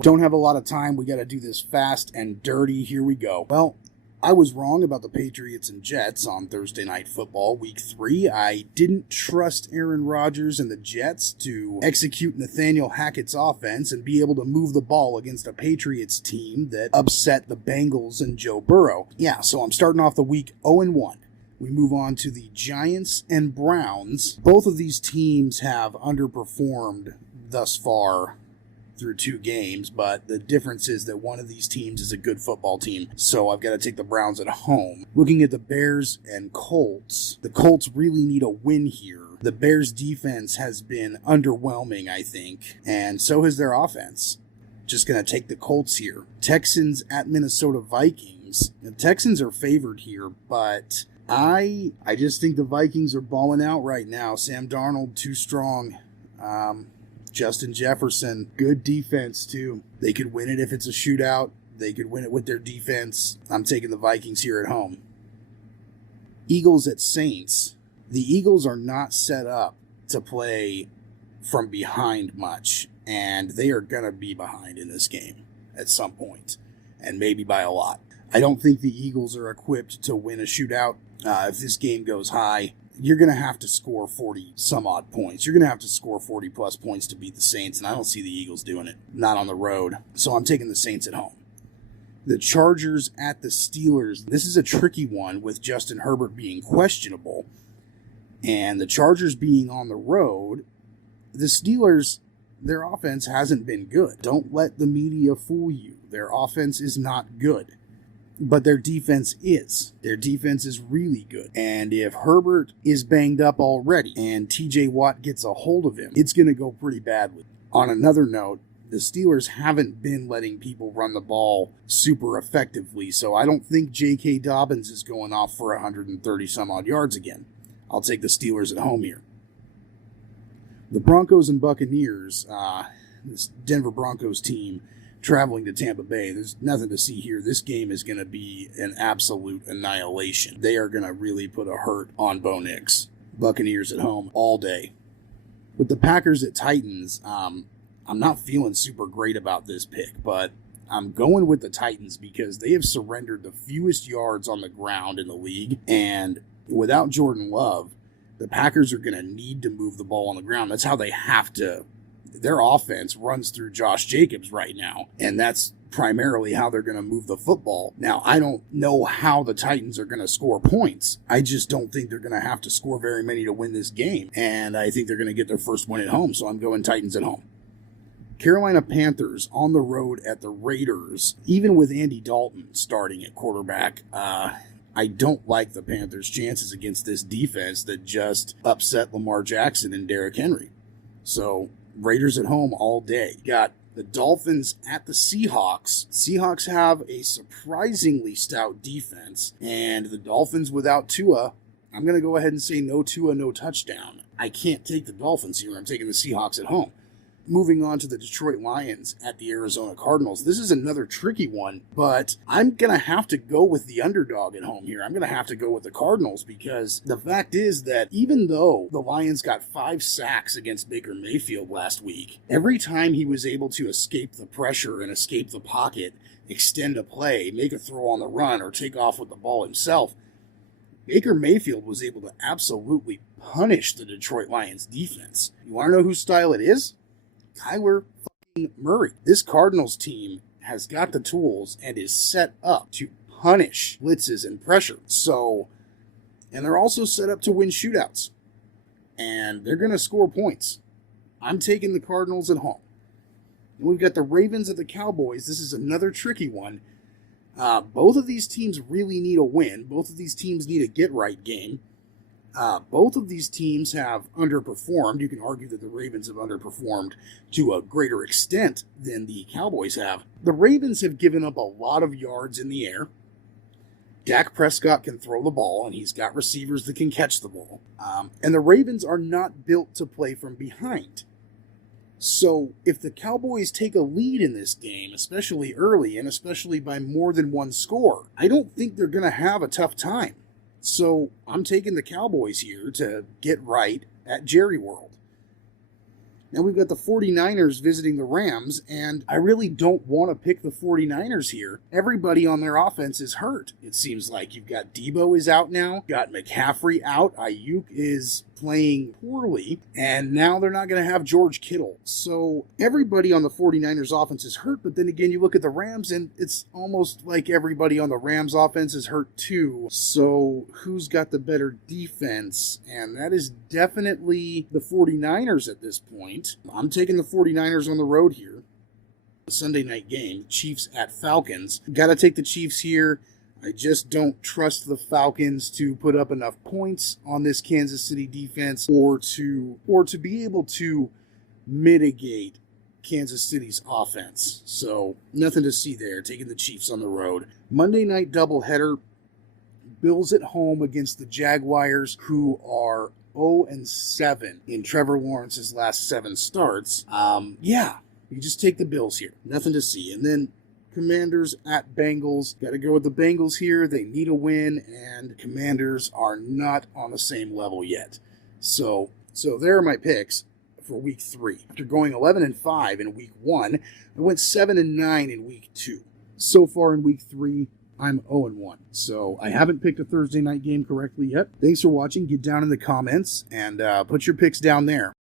Don't have a lot of time. We got to do this fast and dirty. Here we go. Well, I was wrong about the Patriots and Jets on Thursday Night Football, Week 3. I didn't trust Aaron Rodgers and the Jets to execute Nathaniel Hackett's offense and be able to move the ball against a Patriots team that upset the Bengals and Joe Burrow. Yeah, so I'm starting off the week 0-1. We move on to the Giants and Browns. Both of these teams have underperformed thus far through 2 games, but the difference is that one of these teams is a good football team, so I've got to take the Browns at home. Looking at the Bears and Colts, the Colts really need a win here. The Bears' defense has been underwhelming, I think, and so has their offense. Just going to take the Colts here. Texans at Minnesota Vikings. The Texans are favored here, but I just think the Vikings are balling out right now. Sam Darnold, too strong. Justin Jefferson, good defense too. They could win it if it's a shootout. They could win it with their defense. I'm taking the Vikings here at home. Eagles at Saints. The Eagles are not set up to play from behind much, and they are going to be behind in this game at some point, and maybe by a lot. I don't think the Eagles are equipped to win a shootout. If this game goes high, you're going to have to score 40-some-odd points. You're going to have to score 40-plus points to beat the Saints, and I don't see the Eagles doing it. Not on the road. So I'm taking the Saints at home. The Chargers at the Steelers. This is a tricky one with Justin Herbert being questionable, and the Chargers being on the road. The Steelers, their offense hasn't been good. Don't let the media fool you. Their offense is not good. But their defense is. Their defense is really good. And if Herbert is banged up already and TJ Watt gets a hold of him, it's going to go pretty badly. On another note, the Steelers haven't been letting people run the ball super effectively, so I don't think J.K. Dobbins is going off for 130-some-odd yards again. I'll take the Steelers at home here. The Broncos and Buccaneers, this Denver Broncos team, traveling to Tampa Bay, there's nothing to see here. This game is going to be an absolute annihilation. They are going to really put a hurt on Bo Nix. Buccaneers at home all day. With the Packers at Titans, I'm not feeling super great about this pick, but I'm going with the Titans because they have surrendered the fewest yards on the ground in the league, and without Jordan Love, the Packers are going to need to move the ball on the ground. That's how they have to. Their offense runs through Josh Jacobs right now, and that's primarily how they're going to move the football. Now, I don't know how the Titans are going to score points. I just don't think they're going to have to score very many to win this game, and I think they're going to get their first win at home, so I'm going Titans at home. Carolina Panthers on the road at the Raiders. Even with Andy Dalton starting at quarterback, I don't like the Panthers' chances against this defense that just upset Lamar Jackson and Derrick Henry. So Raiders at home all day. Got the Dolphins at the Seahawks. Seahawks have a surprisingly stout defense, and the Dolphins without Tua, I'm going to go ahead and say no Tua, no touchdown. I can't take the Dolphins here. I'm taking the Seahawks at home. Moving on to the Detroit Lions at the Arizona Cardinals. This is another tricky one, but I'm going to have to go with the underdog at home here. I'm going to have to go with the Cardinals because the fact is that even though the Lions got 5 sacks against Baker Mayfield last week, every time he was able to escape the pressure and escape the pocket, extend a play, make a throw on the run, or take off with the ball himself, Baker Mayfield was able to absolutely punish the Detroit Lions defense. You want to know whose style it is? Kyler fucking Murray. This Cardinals team has got the tools and is set up to punish blitzes and pressure. And they're also set up to win shootouts. And they're going to score points. I'm taking the Cardinals at home. And we've got the Ravens at the Cowboys. This is another tricky one. Both of these teams really need a win. Both of these teams need a get-right game. Both of these teams have underperformed. You can argue that the Ravens have underperformed to a greater extent than the Cowboys have. The Ravens have given up a lot of yards in the air. Dak Prescott can throw the ball, and he's got receivers that can catch the ball. And the Ravens are not built to play from behind. So if the Cowboys take a lead in this game, especially early, and especially by more than one score, I don't think they're going to have a tough time. So I'm taking the Cowboys here to get right at Jerry World. Now we've got the 49ers visiting the Rams, and I really don't want to pick the 49ers here. Everybody on their offense is hurt, it seems like. You've got Debo is out now, got McCaffrey out, Ayuk is playing poorly, and now they're not going to have George Kittle. So everybody on the 49ers offense is hurt, but then again, you look at the Rams, and it's almost like everybody on the Rams offense is hurt too. So who's got the better defense? And that is definitely the 49ers at this point. I'm taking the 49ers on the road here. Sunday night game, Chiefs at Falcons. Got to take the Chiefs here. I just don't trust the Falcons to put up enough points on this Kansas City defense or to be able to mitigate Kansas City's offense. So nothing to see there, taking the Chiefs on the road. Monday night doubleheader, Bills at home against the Jaguars, who are 0-7 in Trevor Lawrence's last 7 starts. You just take the Bills here. Nothing to see. And then Commanders at Bengals. Got to go with the Bengals here. They need a win, and Commanders are not on the same level yet. So there are my picks for week 3. After going 11-5 in week 1, I went 7-9 in week 2. So far in week 3, I'm 0-1. So I haven't picked a Thursday night game correctly yet. Thanks for watching. Get down in the comments and put your picks down there.